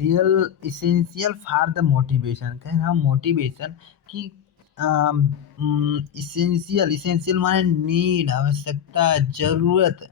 Essential for the motivation. कह रहा motivation की इसेंशियल, इसेंशियल माने नीड, आवश्यकता, जरूरत।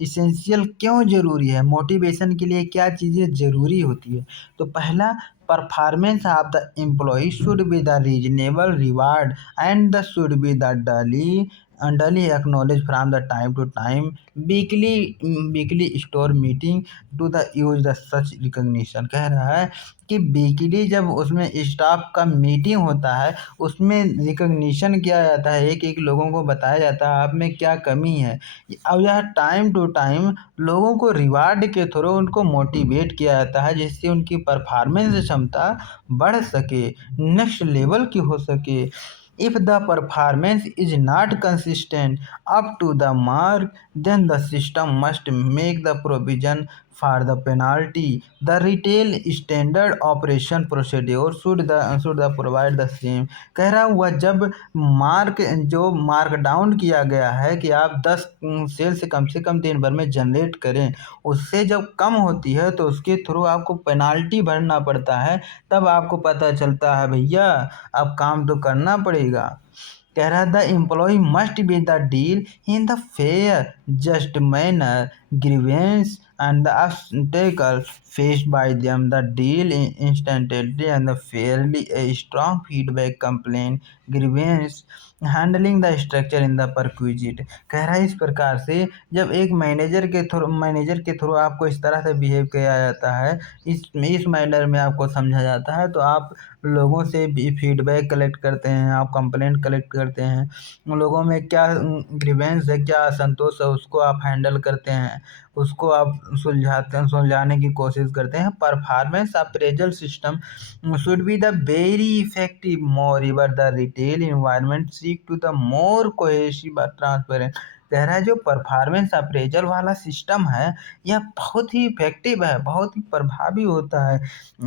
इसेंशियल क्यों जरूरी है, मोटिवेशन के लिए क्या चीज़ें जरूरी होती है। तो पहला, performance of the employ should be the reasonable reward and the should be the duly acknowledge from the time to time, weekly weekly store meeting to the use the such recognition. कह रहा है कि weekly जब उसमें staff का meeting होता है, उसमें रिकग्निशन किया जाता है, एक एक लोगों को बताया जाता है आप में क्या कमी है। अब यह टाइम टू टाइम लोगों को रिवार्ड के थ्रू उनको मोटिवेट किया जाता है, जिससे उनकी परफॉर्मेंस क्षमता बढ़ सके, नेक्स्ट लेवल की हो सके। If the performance is not consistent up to the mark, then the system must make the provision for the penalty. The retail standard operation procedure should the provide the same। कह रहा हुआ जब जो mark down किया गया है कि आप 10 सेल से कम दिन भर में जनरेट करें, उससे जब कम होती है तो उसके थ्रू आपको पेनाल्टी भरना पड़ता है। तब आपको पता चलता है भैया अब काम तो करना पड़ेगा। कह रहा the employ must be the deal in the fair just manner, grievance and the obstacle faced by them the deal instantly and the fairly, a strong feedback, complaint, grievance, handling the structure in the perquisite. कह रहा है इस प्रकार से जब एक manager के through आपको इस तरह से बिहेव किया जाता है, इस मैनर में आपको समझा जाता है, तो आप लोगों से भी फीडबैक कलेक्ट करते हैं, आप कंप्लेंट कलेक्ट करते हैं, उन लोगों में क्या ग्रीवेंस है, क्या असंतोष है, उसको आप हैंडल करते हैं, उसको आप सुलझाने की कोशिश करते हैं। Performance appraisal system should be the very effective, moreover the retail environment seek to the more cohesive transparent. कह रहा है जो परफॉर्मेंस अप्रेजल वाला सिस्टम है यह बहुत ही इफेक्टिव है, बहुत ही प्रभावी होता है।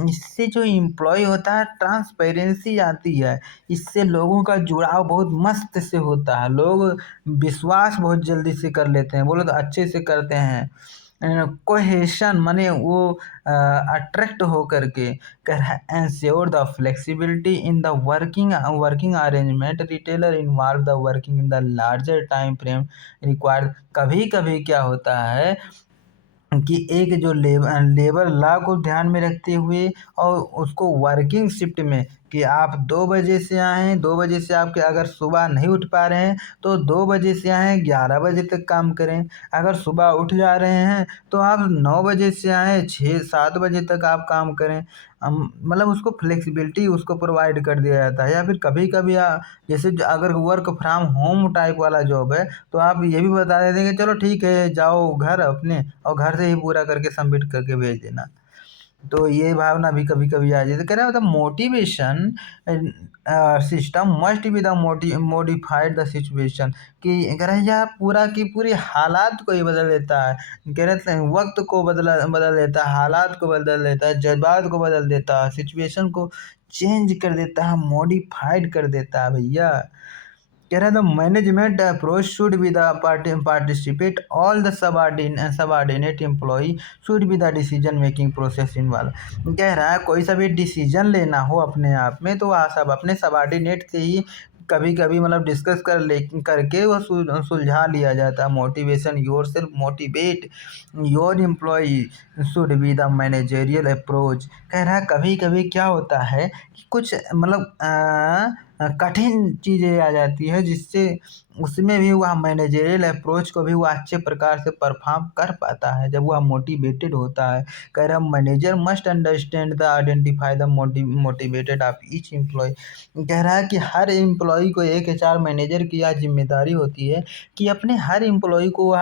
इससे जो एम्प्लॉय होता है ट्रांसपेरेंसी आती है, इससे लोगों का जुड़ाव बहुत मस्त से होता है, लोग विश्वास बहुत जल्दी से कर लेते हैं, बोलो तो अच्छे से करते हैं। कोहेशन माने वो अट्रैक्ट हो करके। कह रहा है ensure the flexibility in the working arrangement, retailer involve the working in the larger time frame required. कभी कभी क्या होता है कि एक जो लेबर लॉ को ध्यान में रखते हुए और उसको वर्किंग शिफ्ट में कि आप 2 बजे से आएँ, 2 बजे से आपके अगर सुबह नहीं उठ पा रहे हैं तो 2 बजे से आएँ, 11 बजे तक काम करें। अगर सुबह उठ जा रहे हैं तो आप 9 बजे से आएँ, 6-7 बजे तक आप काम करें। मतलब उसको फ्लेक्सिबिलिटी उसको प्रोवाइड कर दिया जाता है। या फिर कभी कभी जैसे अगर वर्क फ्रॉम होम टाइप वाला जॉब है तो आप ये भी बता देते हैं कि चलो ठीक है जाओ घर अपने और घर से ही पूरा करके सबमिट करके भेज देना। तो ये भावना भी कभी कभी आ जाती है। कह रहा है मतलब motivation system must be the modified the situation, कि कह रहा है यह पूरा की पूरी हालात को ही बदल देता है। कह रहे हैं वक्त को बदल देता है, हालात को बदल देता है, जज्बात को बदल देता है, सिचुएशन को चेंज कर देता है, मॉडिफाइड कर देता है भैया। कह रहा है the management approach should be the participate all the subordinate employ should be the decision making process involve. कह रहा है कोई सा भी डिसीजन लेना हो अपने आप में तो वह सब अपने सबऑर्डिनेट से ही कभी कभी मतलब डिस्कस करके वो सुलझा लिया जाता है। Motivation your self motivate your employ should be the managerial approach. कह रहा है कभी कभी क्या होता है कि कुछ मतलब कठिन चीज़ें आ जाती है जिससे उसमें भी वह मैनेजरियल अप्रोच को भी वह अच्छे प्रकार से परफॉर्म कर पाता है जब वह मोटिवेटेड होता है। कह रहा manager must understand the identify the motivated of each employ. कह रहा है कि हर एम्प्लॉय को एक HR मैनेजर की यह जिम्मेदारी होती है कि अपने हर एम्प्लॉय को वह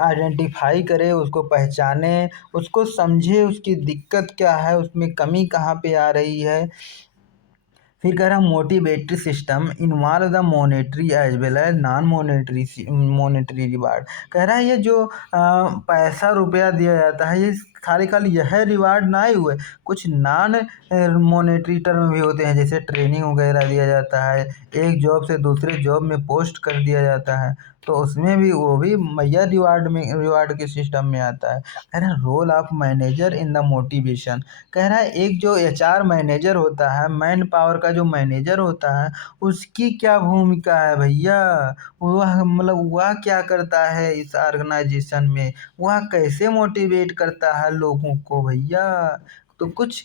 आइडेंटिफाई करे, उसको पहचाने, उसको समझे, उसकी दिक्कत क्या है, उसमें कमी कहाँ पे आ रही है। फिर कह रहा motivatory system involve the monetary as well as non monetary reward. कह रहा है ये जो पैसा रुपया दिया जाता है ये खाली खाली यह रिवार्ड ना ही हुए, कुछ नॉन मॉनेटरी टर्म भी होते हैं, जैसे ट्रेनिंग वगैरह दिया जाता है, एक जॉब से दूसरे जॉब में पोस्ट कर दिया जाता है। तो उसमें भी वो भी भैया रिवार्ड के सिस्टम में आता है। कह रहा है role of manager in the motivation. कह रहा है एक जो एचआर मैनेजर होता है, मैन पावर का जो मैनेजर होता है, उसकी क्या भूमिका है भैया। वह मतलब वह क्या करता है इस ऑर्गेनाइजेशन में, वह कैसे मोटिवेट करता है लोगों को भैया। तो कुछ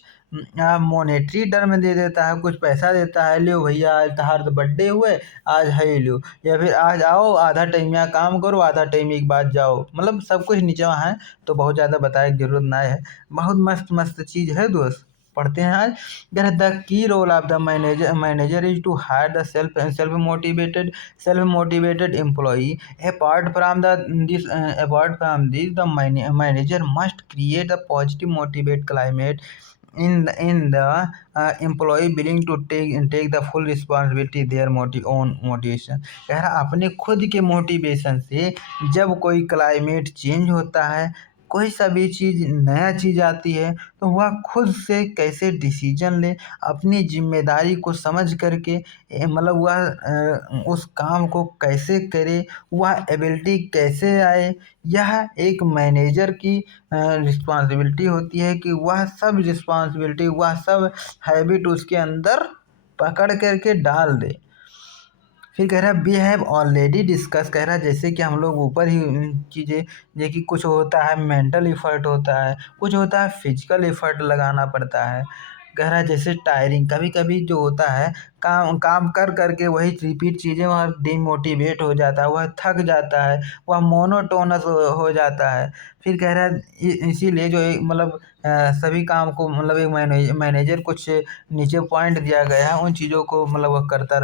मॉनेटरी टर्म दे देता है, कुछ पैसा देता है, लो भैया आज तहार तो बर्थडे हुए, आज है लो, या फिर आज आओ आधा टाइम यहाँ काम करो, आधा टाइम एक बाद जाओ। मतलब सब कुछ नीचे है, तो बहुत ज़्यादा बताए की जरूरत ना है। बहुत मस्त मस्त चीज़ है दोस्त, पढ़ते हैं आज। The key role of the manager is to hire the self motivated employee. Apart from this, the manager must create a positive motivate climate in the employee willing to take the full responsibility their own motivation। कह रहा अपने खुद के motivation से जब कोई climate change होता है, कोई सा भी चीज़ नया चीज़ आती है, तो वह खुद से कैसे डिसीजन ले, अपनी जिम्मेदारी को समझ करके मतलब वह उस काम को कैसे करे, वह एबिलिटी कैसे आए। यह एक मैनेजर की रिस्पॉन्सिबिलिटी होती है कि वह सब हैबिट उसके अंदर पकड़ करके डाल दे। फिर कह रहा है वी हैव ऑलरेडी डिस्कस। कह रहा है जैसे कि हम लोग ऊपर ही चीज़ें, जैसे कि कुछ होता है मेंटल एफर्ट होता है, कुछ होता है फिजिकल एफर्ट लगाना पड़ता है। कह रहा है जैसे टायरिंग, कभी कभी जो होता है काम काम कर करके वही रिपीट चीज़ें, वह डिमोटिवेट हो जाता है, वह थक जाता है, वह मोनोटोनस हो जाता है। फिर कह रहा है इसीलिए जो मतलब सभी काम को मतलब एक मैनेजर कुछ नीचे पॉइंट दिया गया है, उन चीज़ों को मतलब वह करता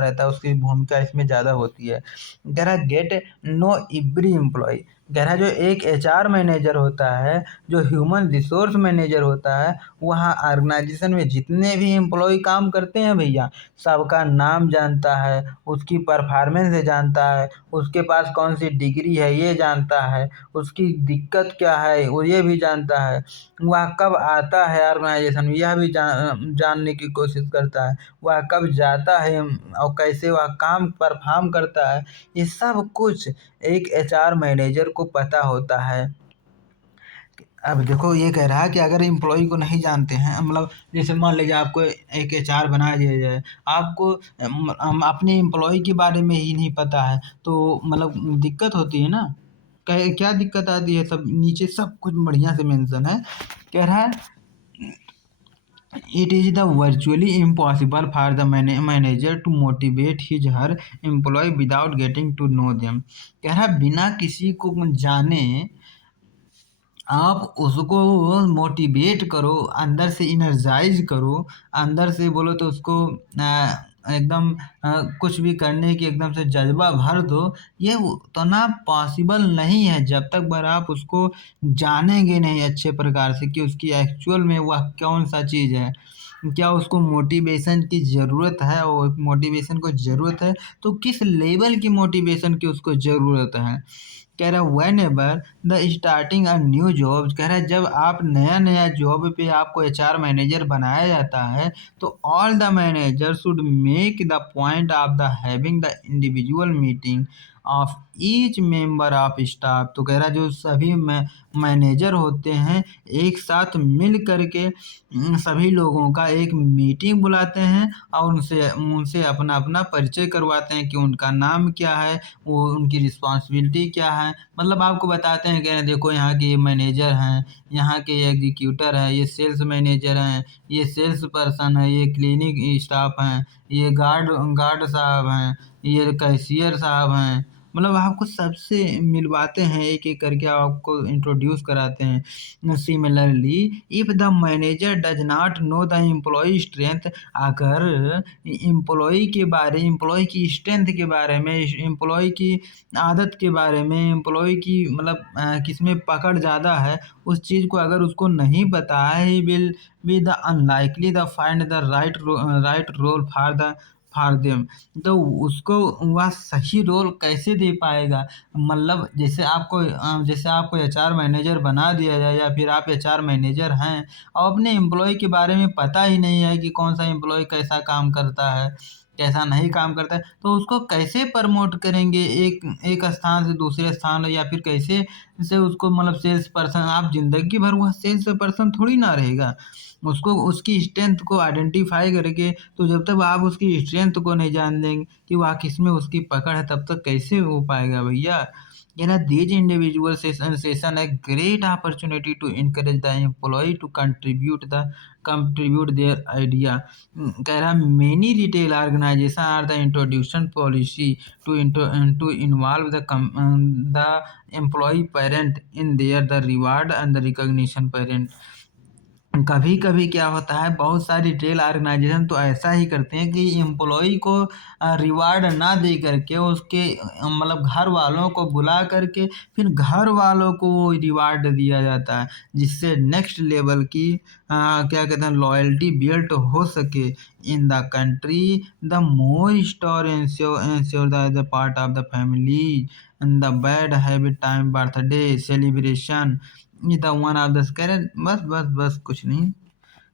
रहता है, उसकी भूमिका इसमें ज़्यादा होती है। कह रहा है गेट नो एवरी एम्प्लॉय। कह रहा है जो एक एचआर मैनेजर होता है, जो ह्यूमन रिसोर्स मैनेजर होता है, वहाँ ऑर्गेनाइजेशन में जितने भी एम्प्लॉय काम करते हैं भैया, सबका नाम जानता है, उसकी परफॉर्मेंस जानता है, उसके पास कौन सी डिग्री है ये जानता है, उसकी दिक्कत क्या है वो ये भी जानता है, वह कब आता है ऑर्गेनाइजेशन में यह भी जानने की कोशिश करता है, वह कब जाता है और कैसे वह काम परफॉर्म करता है, ये सब कुछ एक एचआर मैनेजर को पता होता है। अब देखो ये कह रहा है कि अगर एम्प्लॉय को नहीं जानते हैं, मतलब जैसे मान लीजिए आपको एक एचआर बना दिया जाए, आपको अपने एम्प्लॉय के बारे में ही नहीं पता है, तो मतलब दिक्कत होती है ना। क्या दिक्कत आती है, सब नीचे सब कुछ बढ़िया से मेंशन है। कह रहा है it is the virtually impossible for the manager to motivate his her employ without getting to know them. कह रहा है बिना किसी को जाने आप उसको मोटिवेट करो, अंदर से इनर्जाइज करो, अंदर से बोलो तो उसको एकदम कुछ भी करने की एकदम से जज्बा भर दो। ये उतना पॉसिबल नहीं है जब तक पर आप उसको जानेंगे नहीं अच्छे प्रकार से कि उसकी एक्चुअल में वह कौन सा चीज़ है, क्या उसको मोटिवेशन की ज़रूरत है, और मोटिवेशन को ज़रूरत है तो किस लेवल की मोटिवेशन की उसको ज़रूरत है। कह रहा है when ever the starting a new job. कह रहा है जब आप नया नया जॉब पे आपको एचआर मैनेजर बनाया जाता है, तो all the manager should make the point of the having the individual meeting of each member of staff. तो कह रहा है जो सभी मैनेजर होते हैं एक साथ मिल करके सभी लोगों का एक मीटिंग बुलाते हैं और उनसे उनसे अपना अपना परिचय करवाते हैं कि उनका नाम क्या है, वो उनकी रिस्पॉन्सिबिलिटी क्या है। मतलब आपको बताते हैं कि देखो यहाँ के ये मैनेजर हैं, यहाँ के ये एग्जीक्यूटर हैं, ये सेल्स मैनेजर हैं, ये सेल्स पर्सन है, ये क्लिनिक स्टाफ हैं, ये गार्ड गार्ड साहब हैं, ये कैशियर साहब हैं। मतलब आपको सबसे मिलवाते हैं, एक एक करके आपको इंट्रोड्यूस कराते हैं। Similarly if the manager does not know the employ strength. अगर एम्प्लॉय की स्ट्रेंथ के बारे में, एम्प्लॉय की आदत के बारे में, एम्प्लॉय की मतलब किसमें पकड़ ज़्यादा है, उस चीज़ को अगर उसको नहीं पता है, he will be the unlikely the find the right role for them. तो उसको वह सही रोल कैसे दे पाएगा। मतलब जैसे आपको एचआर मैनेजर बना दिया जाए, या फिर आप एचआर मैनेजर हैं और अपने एम्प्लॉय के बारे में पता ही नहीं है कि कौन सा एम्प्लॉय कैसा काम करता है, कैसा नहीं काम करता है, तो उसको कैसे प्रमोट करेंगे एक एक स्थान से दूसरे स्थान, या फिर कैसे से उसको मतलब सेल्स पर्सन, आप ज़िंदगी भर वह सेल्स पर्सन थोड़ी ना रहेगा। उसको उसकी स्ट्रेंथ को आइडेंटिफ़ाई करके, तो जब तक आप उसकी स्ट्रेंथ को नहीं जान देंगे कि वह किसमें उसकी पकड़ है, तब तक कैसे हो पाएगा भैया। You know, these individual session a great opportunity to encourage the employee to contribute their idea. कह रहा many retail organization are the introduction policy to involve the employee parent in their the reward and the recognition parent. कभी कभी क्या होता है, बहुत सारी retail organisation तो ऐसा ही करते हैं कि एम्प्लॉय को रिवार्ड ना दे करके उसके मतलब घर वालों को बुला करके फिर घर वालों को वो रिवार्ड दिया जाता है, जिससे नेक्स्ट लेवल की क्या कहते हैं लॉयल्टी बिल्ट हो सके in the country. The more store insure the part of the family and the bad habit time birthday celebration ये द वन ऑफ द कह रहे बस बस बस कुछ नहीं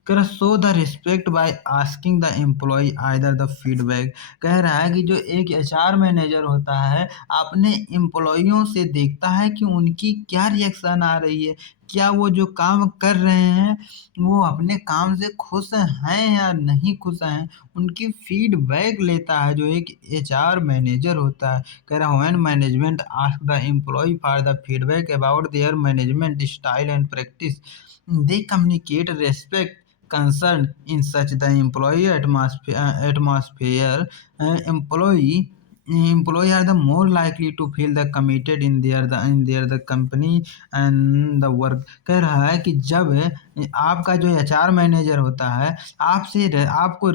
कह रहा show the respect by asking the employ either the feedback. कह रहा है कि जो एक एचआर मैनेजर होता है अपने एम्प्लॉयों से देखता है कि उनकी क्या रिएक्शन आ रही है, क्या वो जो काम कर रहे हैं वो अपने काम से खुश हैं या नहीं खुश हैं, उनकी फीडबैक लेता है जो एक एचआर मैनेजर होता है। कह रहा when management ask the employ for the feedback about their management style and practice, they communicate respect concern in such the employee atmosphere. Employee are the more likely to feel the committed in their the company and the work। कह रहा है कि जब आपका जो HR manager होता है आपको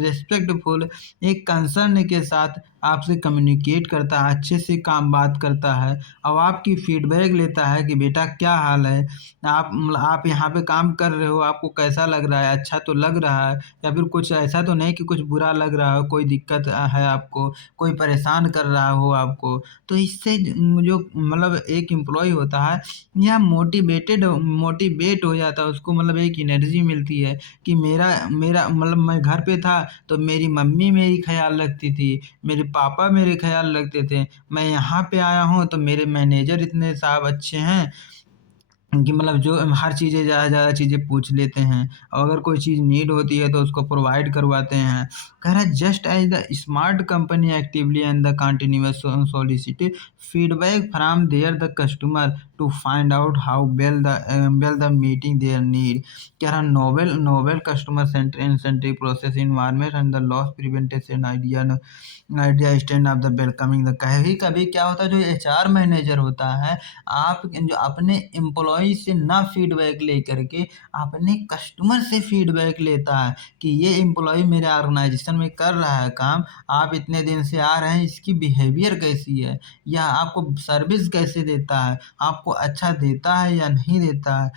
रेस्पेक्टफुल एक कंसर्न के साथ आपसे कम्युनिकेट करता है, अच्छे से काम बात करता है और आपकी फीडबैक लेता है कि बेटा क्या हाल है, आप यहाँ पे काम कर रहे हो, आपको कैसा लग रहा है, अच्छा तो लग रहा है या फिर कुछ ऐसा तो नहीं कि कुछ बुरा लग रहा हो, कोई दिक्कत है आपको, कोई परेशान कर रहा हो आपको। तो इससे जो मतलब एक एम्प्लॉय होता है यह मोटिवेट हो जाता है, उसको मतलब एक एनर्जी मिलती है कि मेरा मेरा मतलब मैं घर पे था तो मेरी मम्मी मेरी ख्याल रखती थी, मेरे पापा मेरे ख्याल रखते थे, मैं यहाँ पे आया हूँ तो मेरे मैनेजर इतने साहब अच्छे हैं कि मतलब जो हर चीज़ें ज़्यादा ज़्यादा चीज़ें पूछ लेते हैं और अगर कोई चीज़ नीड होती है तो उसको प्रोवाइड करवाते हैं। कह रहा है just as the smart company actively and the continuous solicit feedback from their the customer to find out how well the meeting their need. कह रहा novel novel customer centric process environment and the loss prevention idea stand of the welcoming the. कभी कभी क्या होता है जो HR manager होता है आप जो अपने एम्प्लॉय से ना फीडबैक लेकर के अपने कस्टमर से फीडबैक लेता है कि ये एम्प्लॉय मेरे ऑर्गेनाइजेशन में कर रहा है काम, आप इतने दिन से आ रहे हैं, इसकी बिहेवियर कैसी है या आपको सर्विस कैसे देता है, आपको अच्छा देता है या नहीं देता है।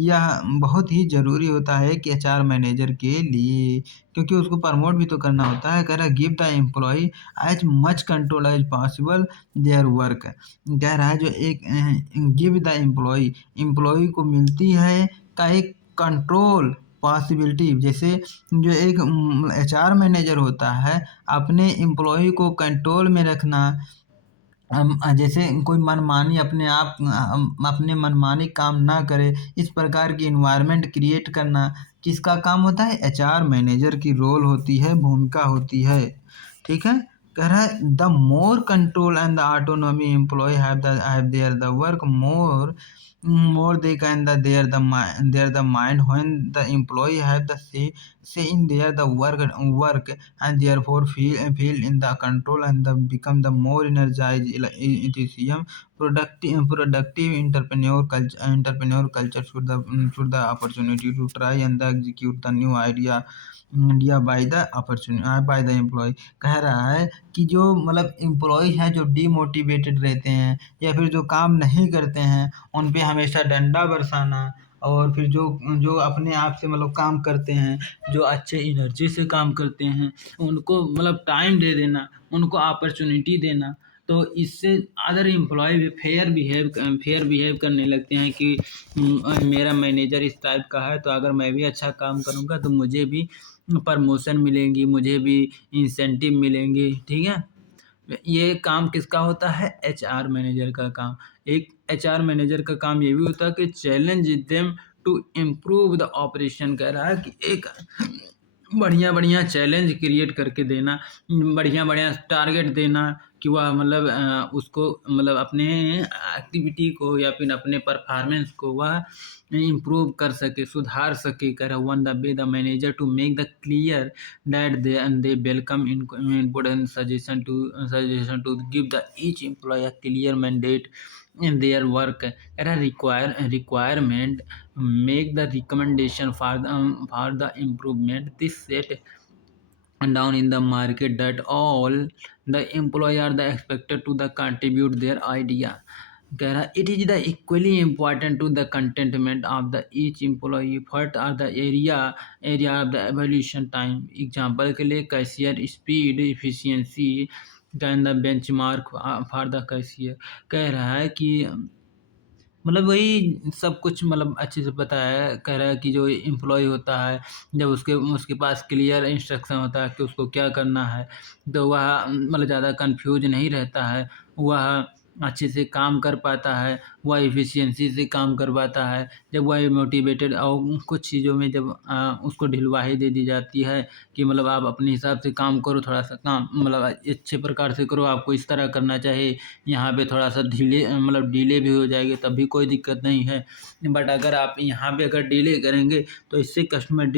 यह बहुत ही ज़रूरी होता है कि एचआर मैनेजर के लिए, क्योंकि उसको प्रमोट भी तो करना होता है। कह रहा है give the employ as much control as possible their work. कह रहा है जो एक गिव द एम्प्लॉय को मिलती है का एक कंट्रोल पॉसिबिलिटी, जैसे जो एक एचआर मैनेजर होता है अपने एम्प्लॉय को कंट्रोल में रखना, जैसे कोई मनमानी अपने मनमानी काम ना करे, इस प्रकार की इन्वायरमेंट क्रिएट करना किसका काम होता है, एचआर मैनेजर की रोल होती है, भूमिका होती है। ठीक है, कह रहा है the more control and the autonomy employ have their the work more they can their the mind when the employee have the say in their the work and therefore feel in the control and the become the more energized enthusiasm productive entrepreneur culture should the opportunity to try and the execute the new idea by the employee। कह रहा है कि जो मतलब employ हैं जो demotivated रहते हैं या फिर जो काम नहीं करते हैं उन पे हमेशा डंडा बरसाना, और फिर जो जो अपने आप से मतलब काम करते हैं, जो अच्छे एनर्जी से काम करते हैं, उनको मतलब टाइम दे देना, उनको अपॉर्चुनिटी देना। तो इससे अदर एम्प्लॉय भी फेयर बिहेव करने लगते हैं कि मेरा मैनेजर इस टाइप का है तो अगर मैं भी अच्छा काम करूँगा तो मुझे भी प्रमोशन मिलेंगी, मुझे भी इंसेंटिव मिलेंगे, ठीक है। ये काम किसका होता है? एचआर मैनेजर का काम। एक एचआर मैनेजर का काम ये भी होता है कि challenge them to improve the operation. कह रहा है कि एक बढ़िया बढ़िया चैलेंज क्रिएट करके देना, बढ़िया बढ़िया टारगेट देना कि वह मतलब उसको मतलब अपने एक्टिविटी को या फिर अपने परफॉर्मेंस को वह इम्प्रूव कर सके, सुधार सके। कह रहा one the way the manager to make the clear that they welcome input and suggestion to give the each employee a clear mandate in their work and a requirement, make the recommendation for the improvement. This set down in the market that all the employee are the expected to the contribute their idea. कह रहा it is the equally important to the contentment of the each employee effort or the area of the evolution time. Example के लिए cashier speed efficiency can the benchmark for the cashier. कह रहा है कि मतलब वही सब कुछ मतलब अच्छे से बताया है। कह रहा है कि जो एम्प्लॉय होता है, जब उसके उसके पास क्लियर इंस्ट्रक्शन होता है कि उसको क्या करना है, तो वह मतलब ज़्यादा कंफ्यूज नहीं रहता है, वह अच्छे से काम कर पाता है, वह एफिशिएंसी से काम कर पाता है। जब वह मोटिवेटेड और कुछ चीज़ों में जब उसको ढिलवाही दे दी जाती है कि मतलब आप अपने हिसाब से काम करो, थोड़ा-सा काम मतलब अच्छे प्रकार से करो, आपको इस तरह करना चाहिए, यहाँ पे थोड़ा-सा मतलब डिले भी हो जाएगी तब भी कोई दिक्कत नहीं है। बट अगर आप यहाँ पे अगर डिले करेंगे तो इससे कस्टमर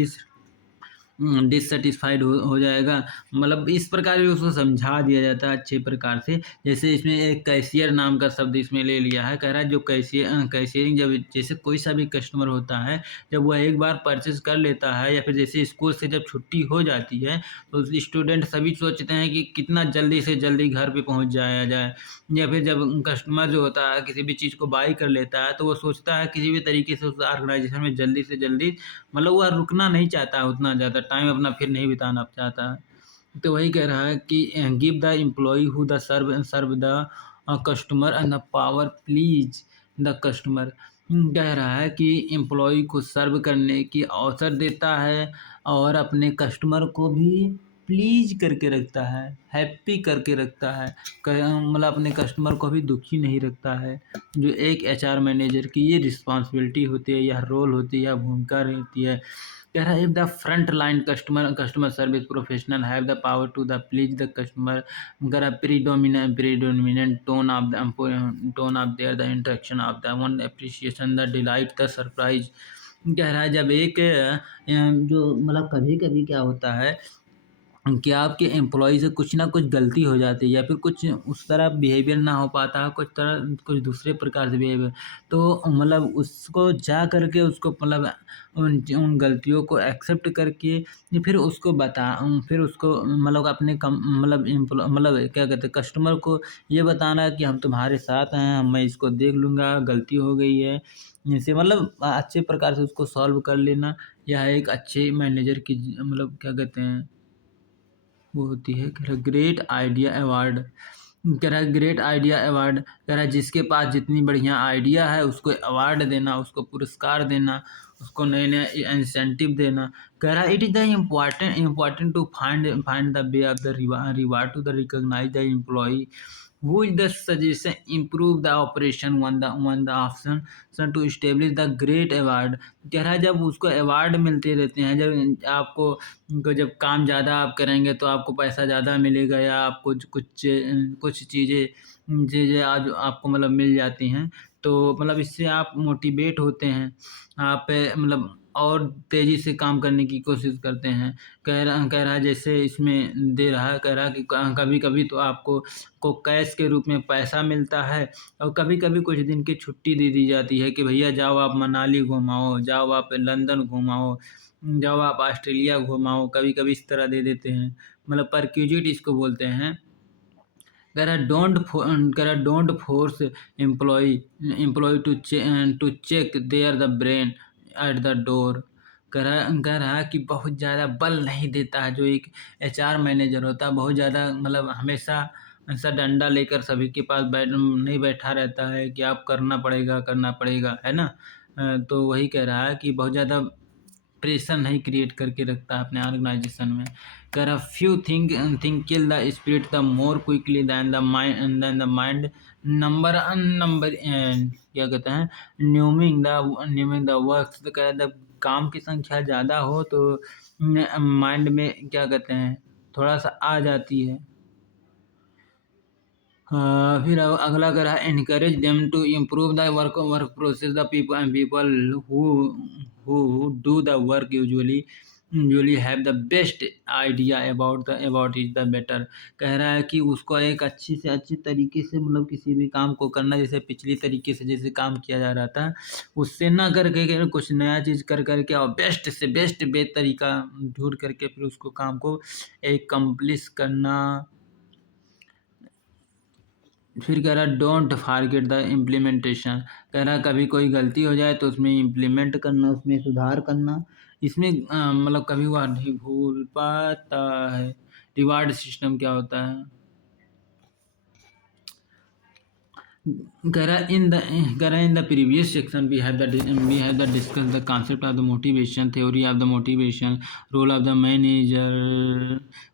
डिससैटिस्फाइड हो जाएगा। मतलब इस प्रकार भी उसको समझा दिया जाता है अच्छे प्रकार से। जैसे इसमें एक कैशियर नाम का शब्द इसमें ले लिया है। कह रहा है जो कैशियरिंग जब जैसे कोई सा भी कस्टमर होता है, जब वह एक बार परचेज़ कर लेता है या फिर जैसे स्कूल से जब छुट्टी हो जाती है, तो स्टूडेंट सभी सोचते हैं कि कितना जल्दी से जल्दी घर पे पहुँच जाया जाए। या फिर जब कस्टमर जो होता है किसी भी चीज़ को बाय कर लेता है, तो वो सोचता है किसी भी तरीके से उस ऑर्गेनाइजेशन में जल्दी से जल्दी मतलब वह रुकना नहीं चाहता है, उतना ज़्यादा टाइम अपना फिर नहीं बिताना चाहता है। तो वही कह रहा है कि give the employ who the serve the customer and the power please the customer. कह रहा है कि एम्प्लॉय को सर्व करने की अवसर देता है और अपने कस्टमर को भी प्लीज करके रखता है, हैप्पी करके रखता है। मतलब अपने कस्टमर को भी दुखी नहीं रखता है। जो एक एचआर मैनेजर की ये रिस्पॉन्सिबिलिटी होती है, यह रोल होती है, यह भूमिका रहती है। कह रहा है if the front line customer service professional have the power to the please the customer, कह predominant tone of their the interaction of the one appreciation the delight the surprise. कह रहा है जब एक जो मतलब कभी कभी क्या होता है कि आपके एम्प्लॉई से कुछ ना कुछ गलती हो जाती है या फिर कुछ उस तरह बिहेवियर ना हो पाता है, कुछ दूसरे प्रकार से बिहेवियर, तो मतलब उसको जा करके उसको मतलब उन गलतियों को एक्सेप्ट करके या फिर उसको मतलब अपने कम मतलब क्या कहते हैं कस्टमर को ये बताना कि हम तुम्हारे साथ हैं, मैं इसको देख लूँगा, गलती हो गई है। जैसे मतलब अच्छे प्रकार से उसको सॉल्व कर लेना, यह एक अच्छे मैनेजर की मतलब क्या कहते हैं वो होती है। कह रहा ग्रेट आइडिया अवार्ड। कह रहा है ग्रेट आइडिया अवार्ड। कह रहा है जिसके पास जितनी बढ़िया आइडिया है उसको अवार्ड देना, उसको पुरस्कार देना, उसको नए नए इंसेंटिव देना। कह रहा है it is the important to find the way of the reward to the recognize the employ who is the suggestion improve the operation one the option so to establish the great award। कह रहा है जब उसको award मिलते रहते हैं, जब आपको जब काम ज़्यादा आप करेंगे तो आपको पैसा ज़्यादा मिलेगा या आपको कुछ चीज़ें आज आपको मतलब मिल जाती हैं, तो मतलब इससे आप मोटिवेट होते हैं, आप मतलब और तेज़ी से काम करने की कोशिश करते हैं। कह रहा है जैसे इसमें दे रहा है, कह रहा है कि कभी कभी तो आपको कैश के रूप में पैसा मिलता है और कभी कभी कुछ दिन की छुट्टी दे दी जाती है कि भैया जाओ आप मनाली घुमाओ, जाओ आप लंदन घुमाओ, जाओ आप ऑस्ट्रेलिया घुमाओ, कभी कभी इस तरह दे देते हैं, मतलब परक्यूजिट इसको बोलते हैं। कह रहा don't force employ to check their the brain at the door. कह रहा है कि बहुत ज़्यादा बल नहीं देता है जो एक एचआर मैनेजर होता है, बहुत ज़्यादा मतलब हमेशा ऐसा डंडा लेकर सभी के पास नहीं बैठा रहता है कि आप करना पड़ेगा है ना। तो वही कह रहा है कि बहुत ज़्यादा प्रेशर नहीं क्रिएट करके रखता है अपने ऑर्गेनाइजेशन में। कह रहा few think kill the spirit the more quickly than the mind number क्या कहते हैं न्यूमिंग द वर्क्स। तो कह रहा जब काम की संख्या ज़्यादा हो तो माइंड में क्या कहते हैं थोड़ा सा आ जाती है। फिर अगला कह रहा है encourage them to improve the work process the people who do the work usually have the best idea about is the better. कह रहा है कि उसको एक अच्छी से अच्छी तरीके से मतलब किसी भी काम को करना, जैसे पिछली तरीके से जैसे काम किया जा रहा था उससे ना करके कुछ नया चीज़ कर करके और बेस्ट से बेस्ट तरीका ढूंढ करके फिर उसको काम को एक कम्प्लीट करना। फिर कह रहा डोंट फॉरगेट द इम्प्लीमेंटेशन। कह रहा कभी कोई गलती हो जाए तो उसमें इम्प्लीमेंट करना, उसमें सुधार करना। इसमें मतलब कभी वो नहीं भूल पाता है। रिवार्ड सिस्टम क्या होता है? In the previous section we have the discuss the concept of the motivation, theory of the motivation, role of the manager।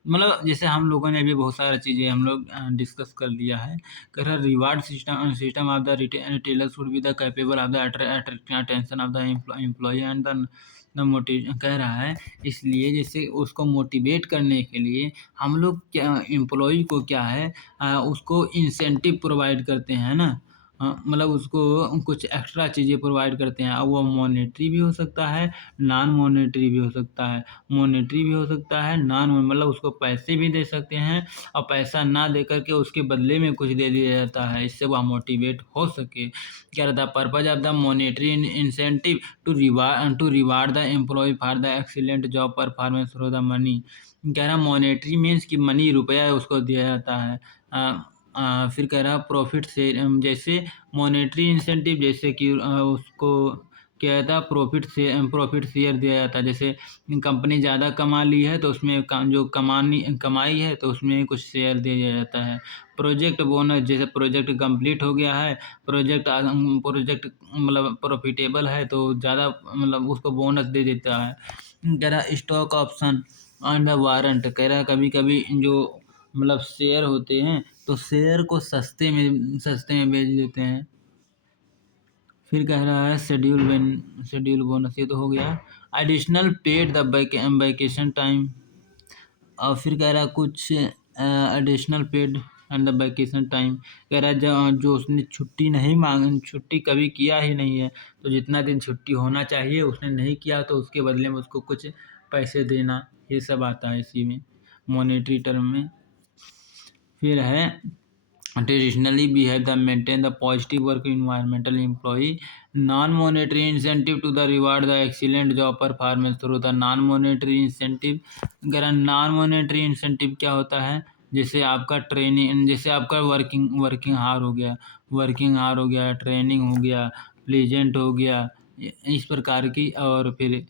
मतलब जैसे हम लोगों ने भी बहुत सारी चीज़ें हम लोग डिस्कस कर लिया है। कह रहा reward system of the retailer should be the capable of the attracting attention of the employ and the motive. कह रहा है इसलिए जैसे उसको मोटिवेट करने के लिए हम लोग क्या एम्प्लॉय को क्या है उसको इंसेंटिव प्रोवाइड करते हैं ना। मतलब उसको कुछ एक्स्ट्रा चीज़ें प्रोवाइड करते हैं। अब वो मॉनेटरी भी हो सकता है, नॉन मॉनेटरी भी हो सकता है। मॉनेटरी भी हो सकता है, नॉन मतलब उसको पैसे भी दे सकते हैं और पैसा ना दे करके उसके बदले में कुछ दे दिया जाता है, इससे वह मोटिवेट हो सके। क्या रहता है purpose of the monetary incentive to reward the employ for the excellent job performance through the money. कह रहा मॉनेटरी मीन्स कि मनी रुपया उसको दिया जाता है। फिर कह रहा प्रॉफिट से जैसे मॉनेटरी इंसेंटिव जैसे कि उसको क्या था प्रॉफिट शेयर दिया जाता है। जैसे कंपनी ज़्यादा कमा ली है तो उसमें जो कमाई है तो उसमें कुछ शेयर दिया जाता है। प्रोजेक्ट बोनस जैसे प्रोजेक्ट कंप्लीट हो गया है, प्रोजेक्ट मतलब प्रॉफिटेबल है तो ज़्यादा मतलब उसको बोनस दे देता है। कह रहा स्टॉक ऑप्शन एंड वारंट। कह रहा कभी कभी जो मतलब शेयर होते हैं तो शेयर को सस्ते में बेच देते हैं। फिर कह रहा है शेड्यूल बोनस, ये तो हो गया। Additional paid the vacation time. और फिर कह रहा है कुछ additional paid and the vacation time. कह रहा है जो उसने छुट्टी कभी किया ही नहीं है तो जितना दिन छुट्टी होना चाहिए उसने नहीं किया तो उसके बदले में उसको कुछ पैसे देना, ये सब आता है इसी में मॉनेटरी टर्म में। फिर है traditionally we have the maintain the positive work environmental employee non-monetary incentive to the reward the excellent job performance through the non-monetary incentive। अगर non-monetary incentive क्या होता है जैसे आपका ट्रेनिंग, जैसे आपका वर्किंग हार हो गया, ट्रेनिंग हो गया, प्लेजेंट हो गया, इस प्रकार की। और फिर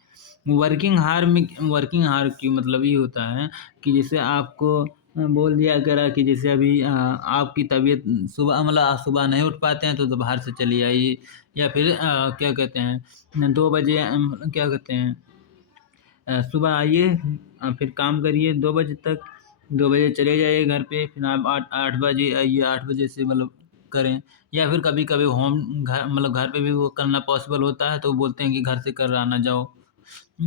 वर्किंग हार की मतलब ये होता है कि जैसे आपको बोल दिया करा कि जैसे अभी आपकी तबीयत सुबह मतलब आप सुबह नहीं उठ पाते हैं तो बाहर से चली आइए, या फिर क्या कहते हैं 2 बजे क्या कहते हैं सुबह आइए फिर काम करिए 2 बजे तक, 2 बजे चले जाइए घर पे, फिर आप 8 बजे आइए, 8 बजे से मतलब करें। या फिर कभी कभी घर मतलब घर पे भी वो करना पॉसिबल होता है तो बोलते हैं कि घर से कर आना जाओ।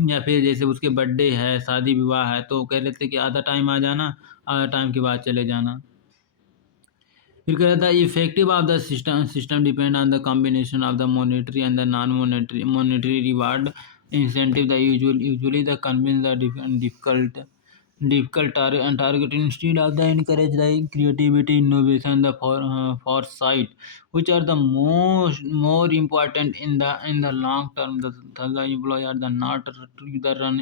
या फिर जैसे उसके बर्थडे है, शादी विवाह है तो कह लेते कि आधा टाइम आ जाना, आधा टाइम के बाद चले जाना। फिर कह रहा था effective of the system depend on the combination of the monetary and the non monetary reward incentive the usually the convince the difficult target instead of the encourage the creativity innovation the foresight which are the more important in the long term. The employee are the not to the run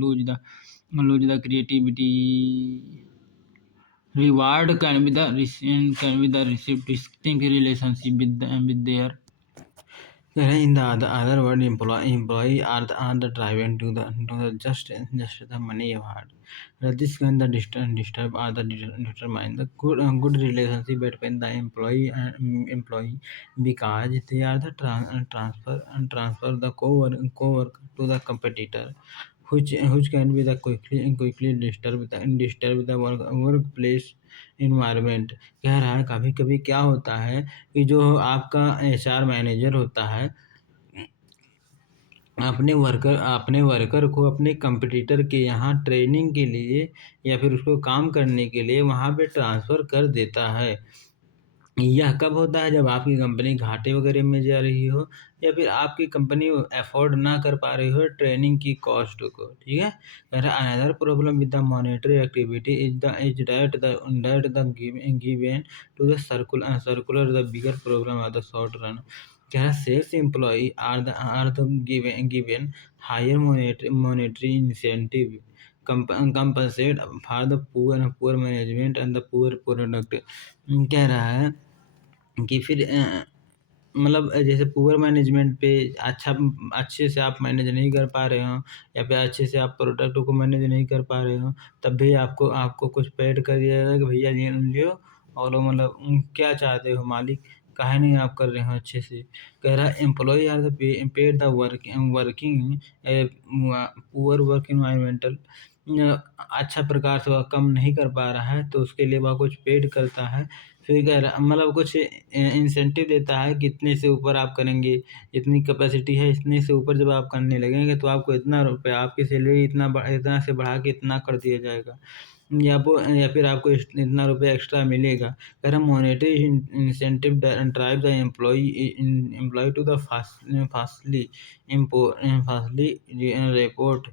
lose the creativity. Reward can be the received distinct relationship with their In the other word, employee are the driven to the just the money you had. This can the disturb are the determine the good relationship between the employee and employee, because they are the transfer the co-work to the competitor, which can be the quickly disturb the workplace environment. कह रहा है कभी कभी क्या होता है कि जो आपका एचआर मैनेजर होता है अपने वर्कर को अपने कंपटीटर के यहाँ ट्रेनिंग के लिए या फिर उसको काम करने के लिए वहाँ पे ट्रांसफ़र कर देता है। यह कब होता है? जब आपकी कंपनी घाटे वगैरह में जा रही हो या फिर आपकी कंपनी अफ़ोर्ड ना कर पा रही हो ट्रेनिंग की कॉस्ट को, ठीक है? कह रहा है another problem with the monetary activity is that the given to the circular the bigger problem of the short run. कह रहा है sales employee are the given higher monetary incentive compensate for the poor management and the poor product। कह रहा है कि फिर मतलब जैसे पुअर मैनेजमेंट पे अच्छे से आप मैनेज नहीं कर पा रहे हो या फिर अच्छे से आप प्रोडक्ट को मैनेज नहीं कर पा रहे हो, तब भी आपको आपको कुछ पेड कर दिया जाएगा कि भैया ये लियो। और वो मतलब क्या चाहते हो मालिक, काहे नहीं आप कर रहे हो अच्छे से। कह रहा है employ are the paid the working poor work environmental. अच्छा प्रकार से वह कम नहीं कर पा रहा है तो उसके लिए वह कुछ पेड करता है। फिर कह रहा मतलब कुछ इंसेंटिव देता है कि इतने से ऊपर आप करेंगे, इतनी कैपेसिटी है, इतने से ऊपर जब आप करने लगेंगे तो आपको इतना रुपया, आपकी सैलरी इतना से बढ़ा के इतना कर दिया जाएगा, या फिर आपको इतना रुपया एक्स्ट्रा मिलेगा। कह रहा monetary incentive drive the employ to the fastly report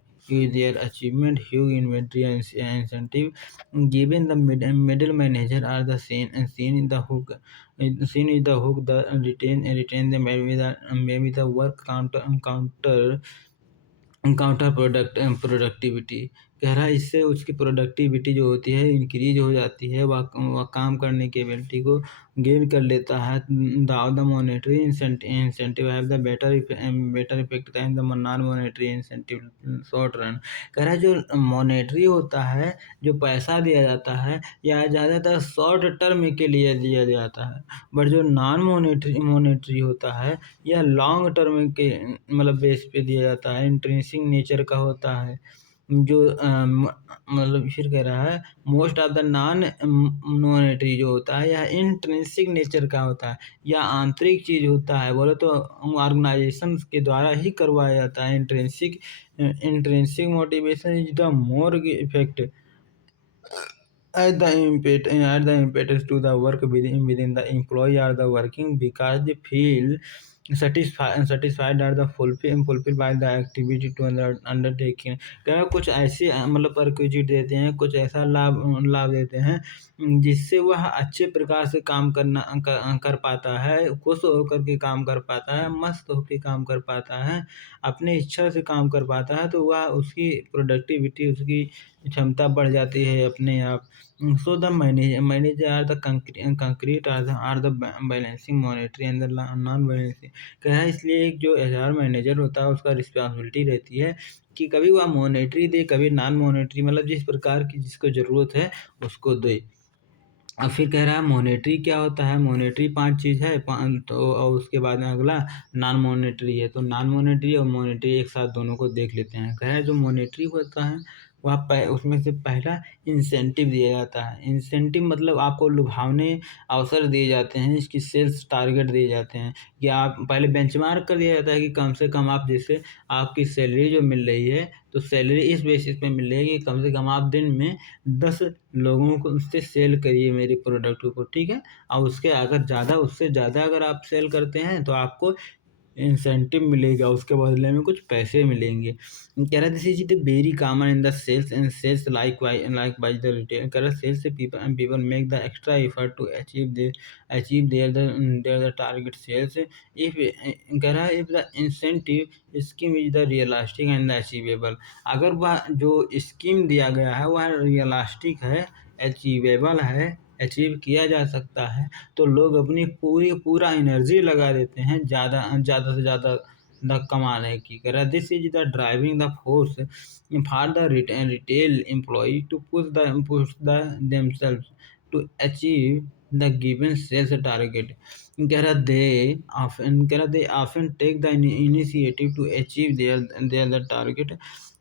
their achievement. Huge inventory and incentive given the middle manager are the seen in the hook. Seen is the hook the retain them maybe the work counter productivity. कह रहा है इससे उसकी productivity जो होती है increase हो जाती है, वह काम करने की एबिलिटी को गेन कर लेता है। The monetary incentive have the better effect than the non monetary incentive short run. कह रहा है जो मॉनेटरी होता है, जो पैसा दिया जाता है, यह ज़्यादातर शॉर्ट टर्म के लिए दिया जाता है, बट जो नॉन मॉनेटरी होता है यह लॉन्ग टर्म के मतलब बेस पे दिया जाता है, इंट्रिंसिक नेचर का होता है। जो मतलब फिर कह रहा है most of the non monetary जो होता है यह इंट्रिंसिक नेचर का होता है, यह आंतरिक चीज़ होता है। बोले तो ऑर्गेनाइजेशन के द्वारा ही करवाया जाता है। Intrinsic motivation is the more effect at the impetus to the work within the employee are the working because they feel satisfied are the fulfilled by the activity to undertaking। क्या कुछ ऐसे मतलब perquisite देते हैं, कुछ ऐसा लाभ देते हैं जिससे वह अच्छे प्रकार से काम कर पाता है, खुश होकर के काम कर पाता है, मस्त होकर काम कर पाता है, अपने इच्छा से काम कर पाता है, तो वह उसकी प्रोडक्टिविटी, उसकी क्षमता बढ़ जाती है अपने आप। So the manager are the concrete are the balancing monetary and the non balancing. कह रहा है इसलिए एक जो एचआर मैनेजर होता है उसका रिस्पॉन्सिबिलिटी रहती है कि कभी वह मॉनेटरी दे, कभी नॉन मॉनेटरी, मतलब जिस प्रकार की जिसको ज़रूरत है उसको दे। अब फिर कह रहा है मॉनेटरी क्या होता है? मॉनेटरी 5 चीज़ है, तो और उसके बाद में अगला नॉन मॉनेटरी है। तो नॉन मॉनेटरी और मॉनेटरी एक साथ दोनों को देख लेते हैं। कह रहा है जो मॉनेटरी होता है वह उसमें से पहला इंसेंटिव दिया जाता है। इंसेंटिव मतलब आपको लुभावने अवसर दिए जाते हैं, इसकी सेल्स टारगेट दिए जाते हैं कि आप पहले बेंचमार्क कर दिया जाता है कि कम से कम आप जैसे आपकी सैलरी जो मिल रही है तो सैलरी इस बेसिस पे मिल रही है कि कम से कम आप दिन में 10 लोगों को उससे सेल करिए मेरे प्रोडक्ट को, ठीक है? और उसके अगर ज़्यादा उससे ज़्यादा अगर आप सेल करते हैं तो आपको इंसेंटिव मिलेगा, उसके बदले में कुछ पैसे मिलेंगे। कह रहा है this is the very common in the sales and sales like by the retail. कह रहा है सेल्स से people make the extra effort to achieve their the target sales. If कह रहा है if the incentive scheme is the realistic and the achievable. अगर वह जो स्कीम दिया गया है वह रियलिस्टिक है, अचीवेबल है, अचीव किया जा सकता है, तो लोग अपनी पूरा एनर्जी लगा देते हैं ज़्यादा से ज़्यादा कमाने की। कह रहा this is the driving the force for the retail employ to push the themselves to achieve the given sales target. कह रहा they often take the initiative to achieve their target.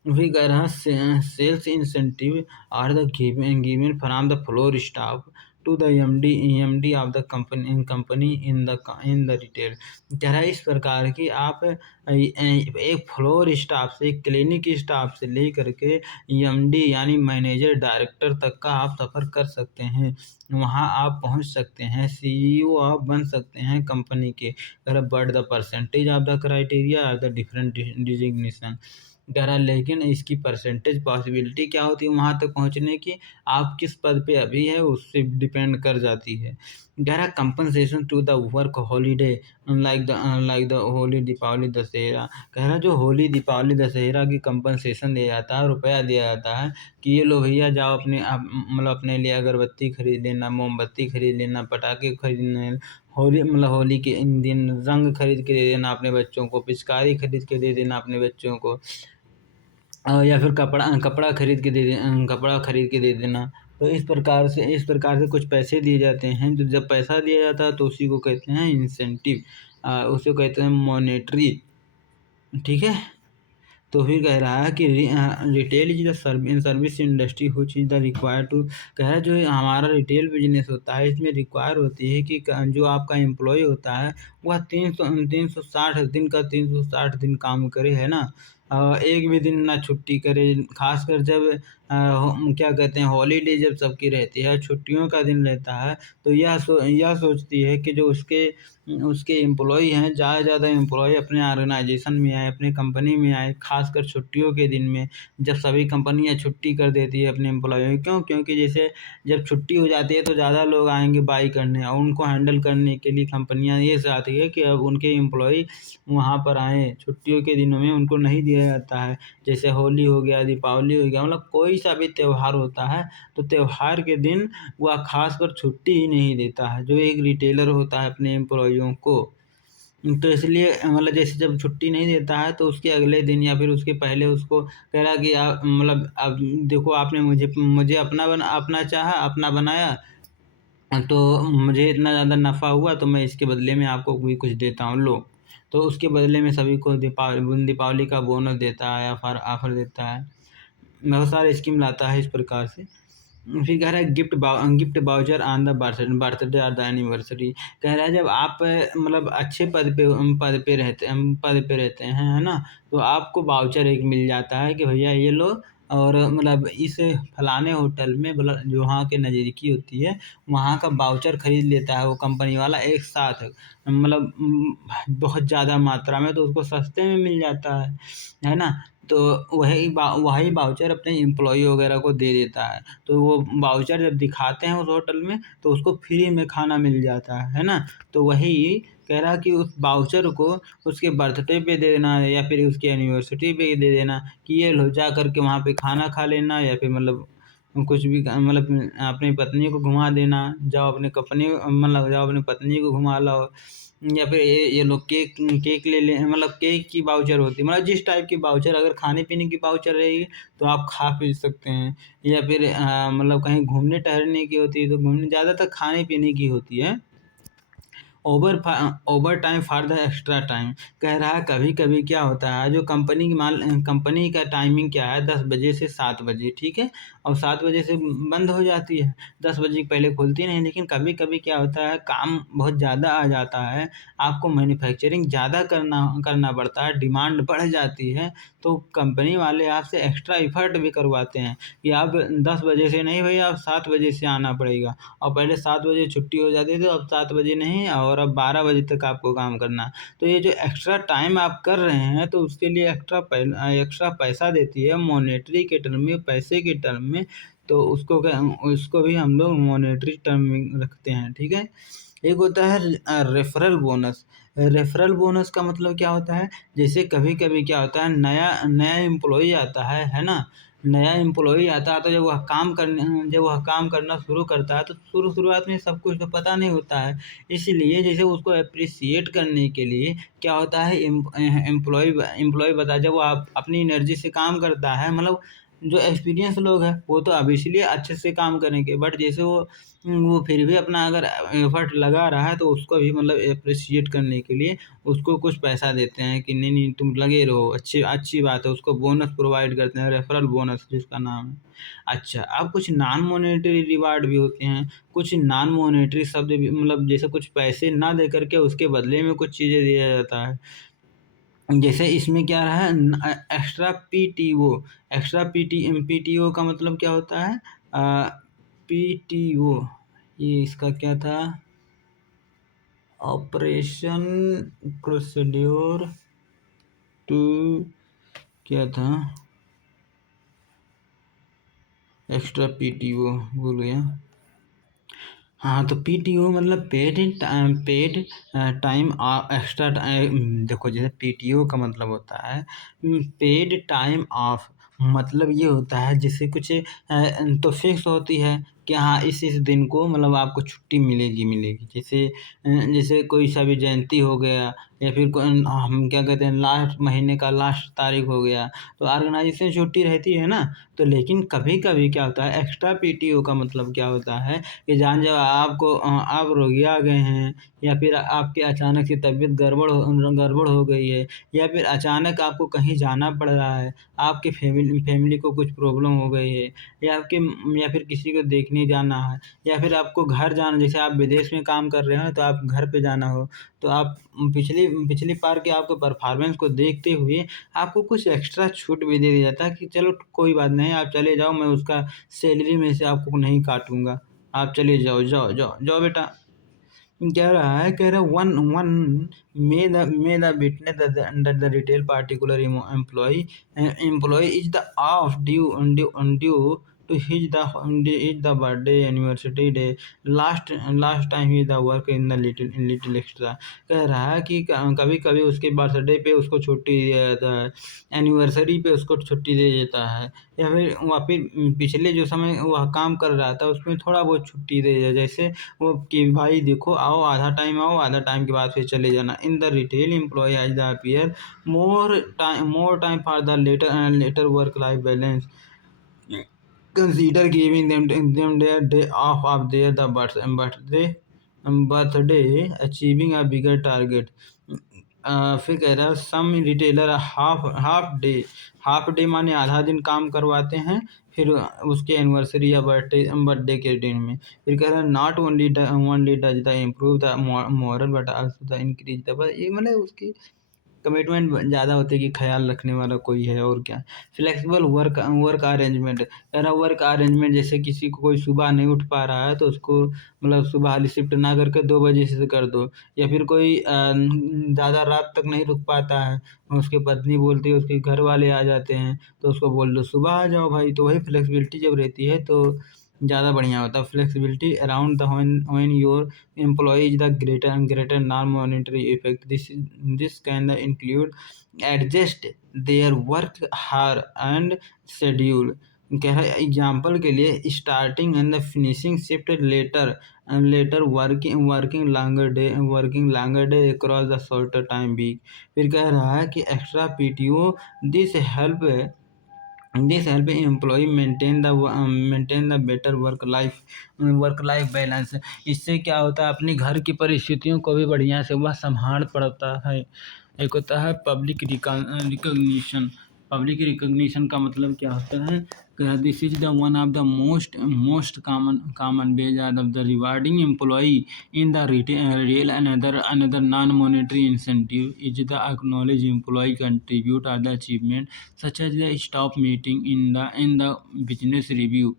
फिर कह रहा sales incentive are the given from the floor staff to the MD of the company in the retail. कह रहा है इस प्रकार की आप एक फ्लोर स्टाफ से, एक क्लिनिक स्टाफ से लेकर के एमडी यानी मैनेजर डायरेक्टर तक का आप सफ़र कर सकते हैं। वहाँ आप पहुँच सकते हैं, सीईओ आप बन सकते हैं कंपनी के। But the percentage of the criteria are the different designation. कह रहा लेकिन इसकी परसेंटेज पॉसिबिलिटी क्या होती है वहाँ तक पहुँचने की, आप किस पद पे अभी है उससे डिपेंड कर जाती है। कह रहा compensation to the work holiday like the Holi Deepawali Dussehra. कह रहा जो होली दीपावली दशहरा की कंपनसेशन दिया जाता है, रुपया दिया जाता है कि ये लो भैया जाओ अपने लिए अगरबत्ती खरीद लेना, मोमबत्ती खरीद लेना, पटाखे खरीदने, होली के इन दिन रंग खरीद के दे देना अपने बच्चों को, पिचकारी खरीद के दे देना अपने बच्चों को, या फिर कपड़ा खरीद के दे देना। तो इस प्रकार से कुछ पैसे दिए जाते हैं। तो जब पैसा दिया जाता है तो उसी को कहते हैं इंसेंटिव, उसे कहते हैं मॉनेटरी। ठीक है, तो फिर कह रहा है कि retail is the service industry which is the required to. कह रहा है जो हमारा रिटेल बिजनेस होता है इसमें रिक्वायर होती है कि जो आपका एम्प्लॉय होता है वह 360 दिन का 360 दिन काम करे, है ना। एक भी दिन ना छुट्टी करे, खासकर जब क्या कहते हैं हॉलीडे जब सबकी रहती है, छुट्टियों का दिन रहता है, तो यह सोचती है कि जो उसके एम्प्लॉय हैं, ज़्यादा से ज़्यादा एम्प्लॉय अपने ऑर्गेनाइजेशन में आए, अपने कंपनी में आए, खासकर छुट्टियों के दिन में, जब सभी कंपनियां छुट्टी कर देती है अपने एम्प्लॉय क्यों, क्योंकि जैसे जब छुट्टी हो जाती है तो ज़्यादा लोग आएंगे बाई करने, और उनको हैंडल करने के लिए कंपनियां ये चाहती है कि अब उनके एम्प्लॉय वहाँ पर आएँ। छुट्टियों के दिनों में उनको नहीं दिया जाता है, जैसे होली हो गया, दीपावली हो गया, मतलब कोई सा भी त्यौहार होता है तो त्यौहार के दिन वह खासकर छुट्टी ही नहीं देता है जो एक रिटेलर होता है अपने एम्प्लॉइयों को। तो इसलिए मतलब जैसे जब छुट्टी नहीं देता है तो उसके अगले दिन या फिर उसके पहले उसको कह रहा कि आप मतलब अब देखो आपने मुझे अपना बनाया, तो मुझे इतना ज़्यादा नफ़ा हुआ तो मैं इसके बदले में आपको भी कुछ देता हूँ, लो। तो उसके बदले में सभी को दीपावली का बोनस देता है या फिर ऑफर देता है, बहुत सारे स्कीम लाता है इस प्रकार से। फिर कह रहा है gift voucher on the birthday और द एनिवर्सरी। कह रहा है जब आप मतलब अच्छे पद पे रहते हैं, है ना, तो आपको वाउचर एक मिल जाता है कि भैया ये लो, और मतलब इस फलाने होटल में मतलब जो वहाँ के नज़दीकी होती है वहाँ का वाउचर खरीद लेता है वो कंपनी वाला एक साथ, मतलब बहुत ज़्यादा मात्रा में, तो उसको सस्ते में मिल जाता है ना। तो वही वाउचर अपने एम्प्लॉय वगैरह को दे देता है, तो वो वाउचर जब दिखाते हैं उस होटल में तो उसको फ्री में खाना मिल जाता है ना। तो वही कह रहा कि उस वाउचर को उसके बर्थडे पे दे देना या फिर उसकी एनिवर्सरी पे दे देना कि ये लो जा करके वहाँ पे खाना खा लेना, या फिर मतलब कुछ भी मतलब अपनी पत्नी को घुमा देना, जाओ अपनी पत्नी को घुमा लाओ, या फिर ये लोग केक ले लें, मतलब केक की वाउचर होती है, मतलब जिस टाइप की वाउचर, अगर खाने पीने की वाउचर रहेगी तो आप खा पी सकते हैं, या फिर मतलब कहीं घूमने टहलने की होती है तो घूमने, ज़्यादातर खाने पीने की होती है। Over time for the extra time. कह रहा है कभी कभी क्या होता है जो कंपनी का टाइमिंग क्या है 10 बजे से 7 बजे, ठीक है, और 7 बजे से बंद हो जाती है, 10 बजे पहले खुलती नहीं। लेकिन कभी कभी क्या होता है काम बहुत ज़्यादा आ जाता है, आपको मैन्युफैक्चरिंग ज़्यादा करना पड़ता है, डिमांड बढ़ जाती है, तो कंपनी वाले आपसे एक्स्ट्रा इफर्ट भी करवाते हैं कि आप 10 बजे से नहीं भैया आप 7 बजे से आना पड़ेगा, और पहले 7 बजे छुट्टी हो जाती थी, अब 7 बजे नहीं और अब 12 बजे तक आपको काम करना है। तो ये जो एक्स्ट्रा टाइम आप कर रहे हैं तो उसके लिए एक्स्ट्रा पैसा देती है मॉनेटरी के टर्म में, पैसे के टर्म में, तो उसको भी हम लोग मॉनेटरी टर्म में रखते हैं। ठीक है, एक होता है रेफरल बोनस। रेफरल बोनस का मतलब क्या होता है, जैसे कभी कभी क्या होता है नया नया एम्प्लॉय आता है ना, नया एम्प्लॉई आता है तो जब वह काम करना शुरू करता है तो शुरुआत में सब कुछ तो पता नहीं होता है। इसीलिए जैसे उसको एप्रिशिएट करने के लिए क्या होता है, एम्प्लॉय एम्प्लॉय बता जब वो अपनी एनर्जी से काम करता है, मतलब जो एक्सपीरियंस लोग हैं वो तो ऑब्वियसली अच्छे से काम करेंगे, बट जैसे वो फिर भी अपना अगर एफर्ट लगा रहा है तो उसको भी मतलब एप्रिशिएट करने के लिए उसको कुछ पैसा देते हैं कि नहीं नहीं तुम लगे रहो, अच्छी अच्छी बात है, उसको बोनस प्रोवाइड करते हैं, रेफरल बोनस जिसका नाम है। अच्छा, अब कुछ नॉन मॉनेटरी रिवार्ड भी होते हैं, कुछ नॉन मॉनेटरी शब्द भी, मतलब जैसे कुछ पैसे ना दे करके उसके बदले में कुछ चीज़ें दिया जाता है। जैसे इसमें क्या रहा है, एक्स्ट्रा पीटीओ। एक्स्ट्रा पीटीओ का मतलब क्या होता है, पीटीओ ये इसका क्या था, ऑपरेशन प्रोसीड्योर टू, क्या था, एक्स्ट्रा पीटीओ भूल गया। हाँ, तो पीटीओ मतलब पेड टाइम एक्स्ट्रा टाइम। देखो जैसे पीटीओ का मतलब होता है पेड टाइम ऑफ, मतलब ये होता है जैसे कुछ तो फिक्स होती है कि हाँ इस दिन को मतलब आपको छुट्टी मिलेगी मिलेगी, जैसे कोई सा भी जयंती हो गया, या फिर हम क्या कहते हैं लास्ट महीने का लास्ट तारीख हो गया, तो ऑर्गेनाइजेशन छुट्टी रहती है ना। तो लेकिन कभी कभी क्या होता है, एक्स्ट्रा पीटीओ का मतलब क्या होता है कि जान जब आप रोगिया गए हैं, या फिर आपकी अचानक से तबीयत गड़बड़ हो गई है, या फिर अचानक आपको कहीं जाना पड़ रहा है, आपके फैमिली को कुछ प्रॉब्लम हो गई है, या फिर किसी को देखने जाना है, या फिर आपको घर जाना, जैसे आप विदेश में काम कर रहे हो तो आप घर पे जाना हो, तो आप पिछली पिछली बार के आपके परफॉर्मेंस को देखते हुए आपको कुछ एक्स्ट्रा छूट भी दे दिया जाता है कि चलो कोई बात नहीं, आप चले जाओ, मैं उसका सैलरी में से आपको नहीं काटूंगा, आप चले जाओ जाओ जाओ जाओ बेटा। कह रहा है one one may the witness that the retail particular employ is the off due to his the birthday anniversary day last time he the work in the little extra. कह रहा है कि कभी कभी उसके बर्थडे पे उसको छुट्टी दिया जाता है, एनिवर्सरी पे उसको छुट्टी दे देता है, या फिर पिछले जो समय वह काम कर रहा था उसमें थोड़ा बहुत छुट्टी दे दिया, जैसे वो कि भाई देखो आओ, आधा टाइम के बाद फिर चले जाना। In the retail employ as the appear more time for the later work life balance, consider giving them their day off of their the birthday achieving a bigger target। फिर कह रहा है सम रिटेलर हाफ डे माने आधा दिन काम करवाते हैं, फिर उसके एनिवर्सरी या बर्थडे के दिन में। फिर कह रहा है not only does the improve the moral but also the increase the, ये मतलब उसकी कमिटमेंट ज़्यादा होती है कि ख्याल रखने वाला कोई है और क्या। फ्लेक्सिबल वर्क वर्क अरेंजमेंट, यारा वर्क अरेंजमेंट, जैसे किसी को कोई सुबह नहीं उठ पा रहा है तो उसको मतलब सुबह वाली शिफ्ट ना करके 2 बजे से कर दो, या फिर कोई ज़्यादा रात तक नहीं रुक पाता है, उसकी पत्नी बोलती है, उसके घर वाले आ जाते हैं तो उसको बोल दो सुबह आ जाओ भाई, तो वही फ्लेक्सिबिलिटी जब रहती है तो ज़्यादा बढ़िया होता है। Flexibility around the when your employee is the greater non-monetary effect. This can include adjust their work hour and schedule। कह रहा है एग्जाम्पल के लिए starting and the finishing shift later working longer day across the shorter time week. फिर कह रहा है कि extra PTO this help employ maintain the better work life balance. इससे क्या होता है, अपनी घर की परिस्थितियों को भी बढ़िया से वह संभाल पड़ता है। एक होता है रिकॉग्निशन। पब्लिक रिकॉग्निशन का मतलब क्या होता है, this is the one of the most common ways of the rewarding employ in the real another non-monetary incentive is the acknowledge employee contribute or the achievement such as the staff meeting in the business review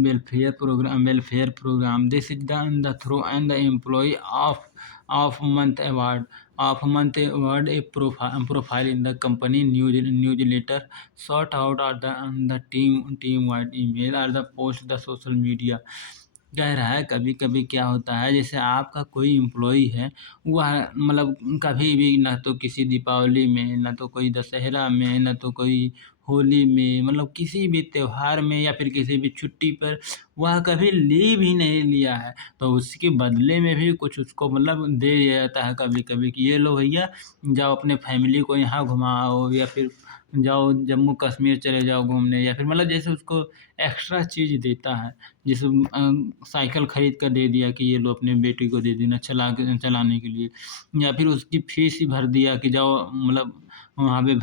welfare program. This is the through and the employee of month award a profile in the company newsletter sort out or the team wide email or the post the social media। कह रहा है कभी कभी क्या होता है, जैसे आपका कोई एम्प्लॉई है, वह मतलब कभी भी ना तो किसी दीपावली में, ना तो कोई दशहरा में, ना तो कोई होली में, मतलब किसी भी त्योहार में या फिर किसी भी छुट्टी पर वह कभी लीव ही नहीं लिया है। तो उसके बदले में भी कुछ उसको मतलब दे दिया जाता है कभी-कभी कि ये लो भैया, जाओ अपने फैमिली को यहाँ घुमाओ या फिर जाओ जम्मू कश्मीर चले जाओ घूमने, या फिर मतलब जैसे उसको एक्स्ट्रा चीज़ देता है। जैसे साइकिल खरीद कर दे दिया कि ये लो अपने बेटे को दे देना चलाने के लिए, या फिर उसकी फीस ही भर दिया कि जाओ मतलब वहाँ पे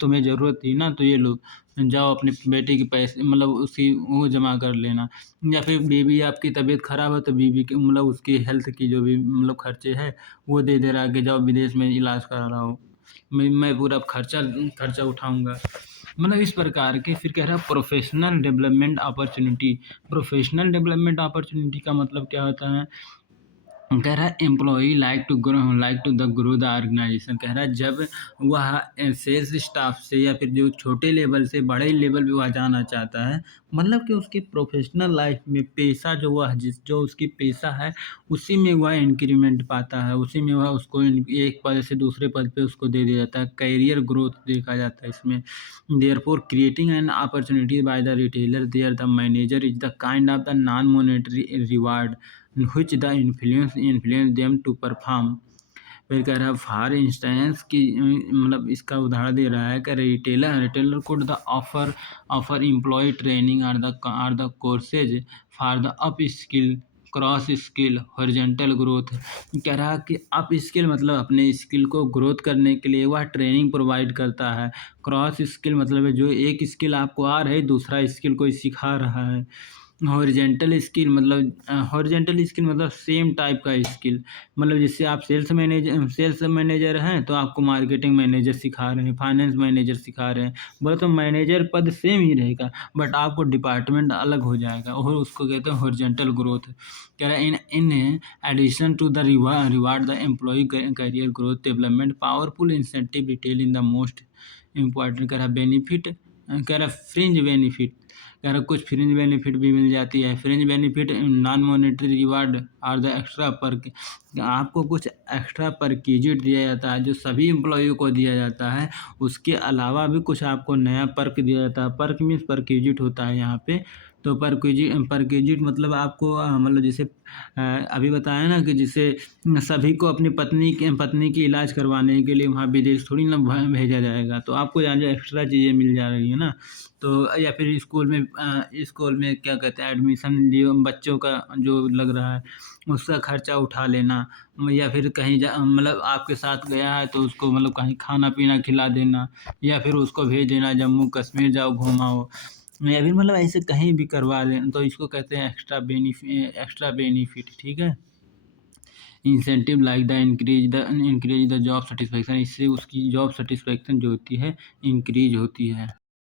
तुम्हें ज़रूरत थी ना तो ये लो, जाओ अपने बेटे के पैसे मतलब उसकी वो जमा कर लेना। या फिर बीवी आपकी तबीयत ख़राब है तो बीवी की मतलब उसकी हेल्थ की जो भी मतलब खर्चे हैं वो दे रहा है कि जाओ विदेश में इलाज कराओ। मैं पूरा खर्चा खर्चा उठाऊँगा। मतलब इस प्रकार के फिर कह रहा है professional development opportunity. Professional development opportunity का मतलब क्या होता है? कह रहा है employee like to the grow the organisation. कह रहा है जब वह सेल्स स्टाफ से या फिर जो छोटे लेवल से बड़े लेवल पे वह जाना चाहता है, मतलब कि उसकी प्रोफेशनल लाइफ में पेशा जो उसकी पेशा है उसी में वह इंक्रीमेंट पाता है, उसी में वह उसको एक पद से दूसरे पद पे उसको दे दिया जाता है, करियर ग्रोथ देखा जाता है इसमें। Therefore creating an opportunity by the retailer their the manager is the kind of the non monetary reward which the influence them to perform. फिर कह रहा है फॉर इंस्टेंस कि मतलब इसका उदाहरण दे रहा है कि retailer could the offer employ training are the courses for the up skill cross skill horizontal growth. कह रहा है कि अप स्किल मतलब अपने स्किल को ग्रोथ करने के लिए वह ट्रेनिंग प्रोवाइड करता है। क्रॉस स्किल मतलब है जो एक स्किल आपको आ रहा है दूसरा स्किल कोई सिखा रहा है। हॉरिजॉन्टल स्किल मतलब सेम टाइप का स्किल, मतलब जैसे आप सेल्स मैनेजर हैं तो आपको मार्केटिंग मैनेजर सिखा रहे हैं, फाइनेंस मैनेजर सिखा रहे हैं, बोले तो मैनेजर पद सेम ही रहेगा बट आपको डिपार्टमेंट अलग हो जाएगा और उसको कहते हैं हॉरिजॉन्टल ग्रोथ। कह रहा है in in addition to the reward the employ career growth development powerful incentive detail in the most important. कह रहा बेनिफिट, कह रहा फ्रिंज बेनिफिट। कह रहा कुछ फ्रिंज बेनिफिट भी मिल जाती है। Fringe benefit non monetary reward are the extra perk. आपको कुछ एक्स्ट्रा परक्विजिट दिया जाता है जो सभी एम्प्लॉय को दिया जाता है, उसके अलावा भी कुछ आपको नया पर्क दिया जाता है। पर्क मीन्स परक्विजिट होता है यहाँ पे। तो परक्विजिट मतलब आपको मतलब जैसे अभी बताया ना कि जैसे सभी को अपनी पत्नी की इलाज करवाने के लिए वहाँ विदेश थोड़ी ना भेजा जाएगा, तो आपको यहाँ जो एक्स्ट्रा चीज़ें मिल जा रही है ना। तो या फिर स्कूल में क्या कहते हैं एडमिशन लिए बच्चों का जो लग रहा है उसका खर्चा उठा लेना, या फिर कहीं मतलब आपके साथ गया है तो उसको मतलब कहीं खाना पीना खिला देना, या फिर उसको भेज देना जम्मू कश्मीर जाओ घूमाओ, या फिर मतलब ऐसे कहीं भी करवा दें तो इसको कहते हैं एक्स्ट्रा बेनिफिट। ठीक है। Incentive like the increase the job satisfaction, इससे उसकी जॉब सेटिस्फेक्शन जो होती है इंक्रीज होती है।